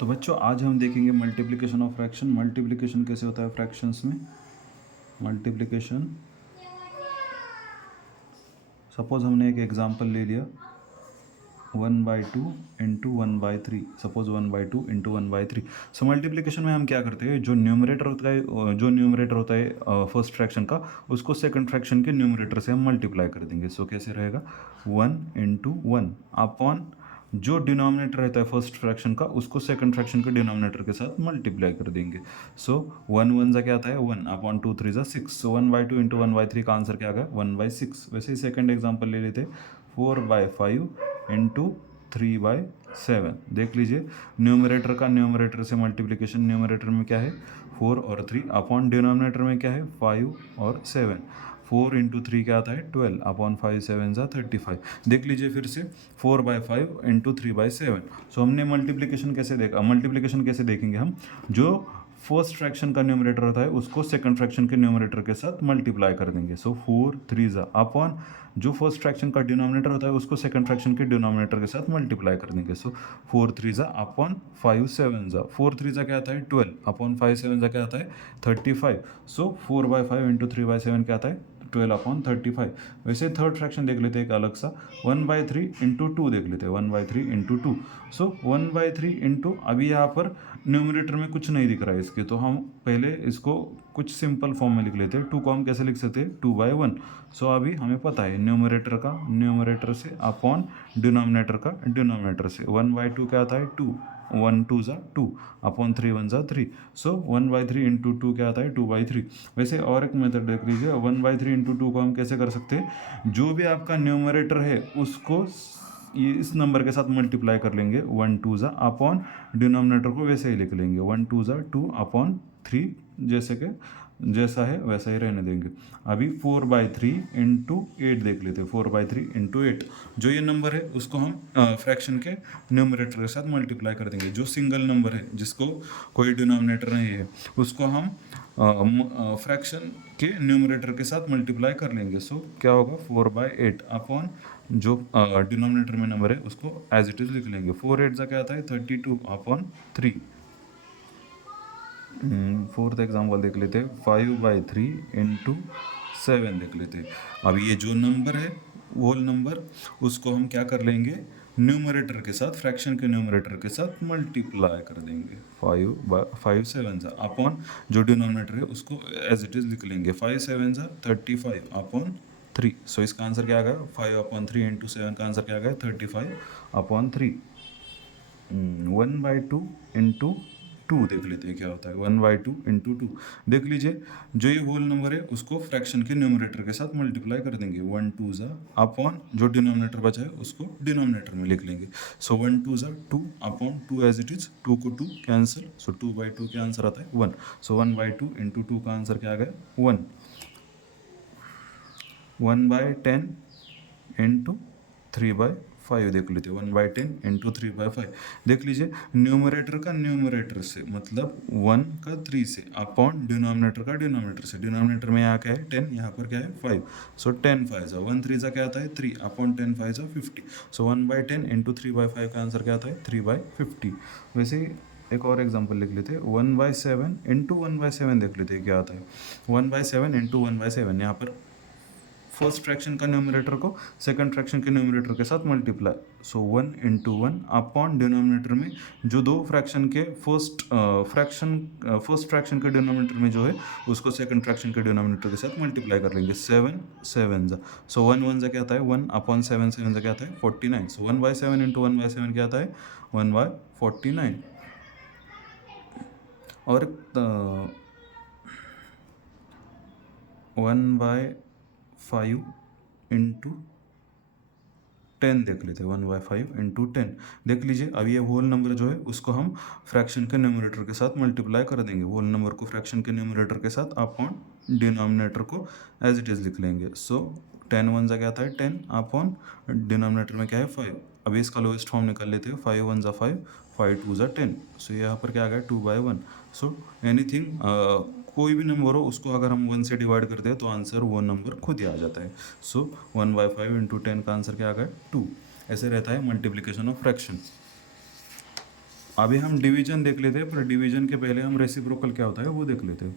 तो बच्चों आज हम देखेंगे मल्टीप्लिकेशन ऑफ फ्रैक्शन। मल्टीप्लिकेशन कैसे होता है फ्रैक्शंस में। मल्टीप्लिकेशन, सपोज हमने एक एग्जांपल ले लिया 1/2 इंटू 1/3। Suppose 1/2 into 1/3। सो मल्टीप्लिकेशन में हम क्या करते हैं, जो न्यूमरेटर होता है फर्स्ट फ्रैक्शन का, उसको सेकंड फ्रैक्शन के न्यूमरेटर से हम मल्टीप्लाई कर देंगे। सो कैसे रहेगा 1 इंटू 1 अपॉन जो डिनोमिनेटर रहता है फर्स्ट फ्रैक्शन का, उसको सेकंड फ्रैक्शन के डिनोमिनेटर के साथ मल्टीप्लाई कर देंगे। सो 1 1 जा क्या आता है 1 अपॉन 2 3 जा 6। सो 1/2 इंटू 1/3 का आंसर क्या आ गया 1/6। वैसे ही सेकंड एग्जाम्पल ले लेते 4/5 इंटू 3/7। देख लीजिए न्यूमरेटर का न्यूमरेटर से मल्टीप्लिकेशन, न्यूमरेटर में क्या है 4 और 3 अपॉन डिनोमिनेटर में क्या है 5 और 7। 4 इंटू 3 क्या आता है 12 अपॉन 5 7 जा 35। देख लीजिए फिर से 4/5 इंटू 3/7। सो हमने मल्टीप्लिकेशन कैसे देखा, मल्टीप्लिकेशन कैसे देखेंगे हम, जो फर्स्ट फ्रैक्शन का न्यूमरेटर होता है उसको सेकंड फ्रैक्शन के न्यूमरेटर के साथ मल्टीप्लाई कर देंगे। सो 4 3 जा अपॉन जो फर्स्ट फ्रैक्शन का डिनोमिनेटर होता है उसको सेकंड फ्रैक्शन के डिनोमिनेटर के साथ मल्टीप्लाई कर देंगे। सो 4 3 जा अपॉन 5 7 जा, 4 3 जा क्या आता है 12 अपॉन 5 7 जा क्या आता है 35। सो 4/5 इंटू 3/7 क्या आता है 12 अपॉन 35। वैसे थर्ड फ्रैक्शन देख लेते हैं एक अलग सा 1/3 इंटू 2 देख लेते हैं 1/3 इंटू 2। सो 1/3 इंटू, अभी यहाँ पर न्यूमरेटर में कुछ नहीं दिख रहा है इसके, तो हम पहले इसको कुछ सिंपल फॉर्म में लिख लेते हैं। 2 को हम कैसे लिख सकते हैं 2/1। सो अभी हमें पता है न्यूमरेटर का न्यूमरेटर से अपॉन डिनोमिनेटर का डिनोमिनेटर से। 1/2 क्या आता है 2, 1 2 जा 2 अपॉन 3 1 जा 3। सो 1/3 इंटू 2 क्या आता है 2/3। वैसे और एक मेथड देख लीजिए 1/3 इंटू 2 को हम कैसे कर सकते हैं, जो भी आपका न्यूमरेटर है उसको ये इस नंबर के साथ मल्टीप्लाई कर लेंगे 1 2 जा अपॉन डिनोमिनेटर को वैसे ही लिख लेंगे 1 2 जा 2 अपॉन 3, जैसे कि जैसा है वैसा ही रहने देंगे। अभी 4/3 इंटू 8 देख लेते हैं 4/3 इंटू 8। जो ये नंबर है उसको हम फ्रैक्शन के न्यूमरेटर के साथ मल्टीप्लाई कर देंगे। जो सिंगल नंबर है जिसको कोई डिनोमिनेटर नहीं है उसको हम फ्रैक्शन के न्यूमरेटर के साथ मल्टीप्लाई कर लेंगे। सो क्या होगा 4/8 अपॉन जो डिनोमिनेटर में नंबर है उसको एज इट इज लिख लेंगे। 4 8 जा क्या आता है 32 अपॉन 3। फोर्थ एग्जाम्पल देख लेते हैं 5/3 इंटू 7 देख लेते हैं। अब ये जो नंबर है होल नंबर, उसको हम क्या कर लेंगे न्यूमरेटर के साथ, फ्रैक्शन के न्यूमरेटर के साथ मल्टीप्लाई कर देंगे 5 7 जा अपॉन जो डिनोमिनेटर है उसको एज इट इज लिख लेंगे 5 7 जा 35 अपॉन 3। सो इसका आंसर क्या आ गया 5/3 इंटू 7 का आंसर क्या आ गया 35/3। 1/2 इंटू 2 देख लेते हैं क्या होता है 1/2 इंटू 2। देख लीजिए जो ये होल नंबर है उसको फ्रैक्शन के न्यूमरेटर के साथ मल्टीप्लाई कर देंगे 1 2 जा अपॉन जो डिनोमिनेटर बचा है उसको डिनोमिनेटर में लिख लेंगे। सो 1 2 जा 2 अपॉन 2 एज इट इज, 2 को 2 कैंसिल। सो 2/2 का आंसर आता है 1। सो 1/2 इंटू 2 का आंसर क्या आ गया 1। 1/10 इंटू 3/5 देख लेते हैं 1/10 इंटू 3/5। देख लीजिए न्यूमरेटर का न्यूमरेटर से मतलब 1 का 3 से अपॉन डिनोमिनेटर का डिनोमिनेटर से। डिनोमिनेटर में यहाँ क्या है 10, यहाँ पर क्या है 5। सो 10 5 जा 1 3 जा क्या आता है 3 अपॉन 10 5 जा 50। सो 1/10 इंटू 3/5 का आंसर क्या आता है 3/50। वैसे ही एक और एग्जांपल लिख लेते हैं 1/7 इंटू 1/7 देख लेते हैं क्या आता है 1/7 इंटू 1/7। यहाँ पर फर्स्ट फ्रैक्शन का न्यूमरेटर को सेकंड फ्रैक्शन के न्यूमरेटर के साथ मल्टीप्लाई। सो 1 इंटू 1 अपॉन डिनोमिनेटर में जो दो फ्रैक्शन के फर्स्ट फ्रैक्शन के डिनोमिनेटर में जो है उसको सेकंड फ्रैक्शन के डिनोमिनेटर के साथ मल्टीप्लाई कर लेंगे 7 7 जा। सो 1 1 जा क्या आता है 1 अपॉन 7 7 जा क्या आता है 49। सो 1/7 इंटू 1/7 क्या आता है 1/49। और 1/5 इंटू 10 देख लेते हैं 1/5 इंटू 10। देख लीजिए अब ये होल नंबर जो है उसको हम फ्रैक्शन के न्यूमरेटर के साथ मल्टीप्लाई कर देंगे। होल नंबर को फ्रैक्शन के न्यूमरेटर के साथ अपॉन डिनोमिनेटर को एज इट इज़ लिख लेंगे। सो 10 1 जा क्या आता है 10 अपॉन डिनोमिनेटर में क्या है 5। अभी इसका लोएस्ट फॉर्म निकाल लेते हैं 5 1 जा 5 5 2 जा 10। सो यहाँ पर क्या आ गया 2/1। सो एनीथिंग कोई भी नंबर हो उसको अगर हम 1 से डिवाइड करते हैं तो आंसर वो नंबर खुद ही आ जाता है। सो 1/5 इंटू 10 का आंसर क्या आ गया 2। ऐसे रहता है मल्टीप्लिकेशन ऑफ फ्रैक्शन। अभी हम डिवीजन देख लेते हैं, पर डिवीजन के पहले हम रेसिप्रोकल क्या होता है वो देख लेते हैं।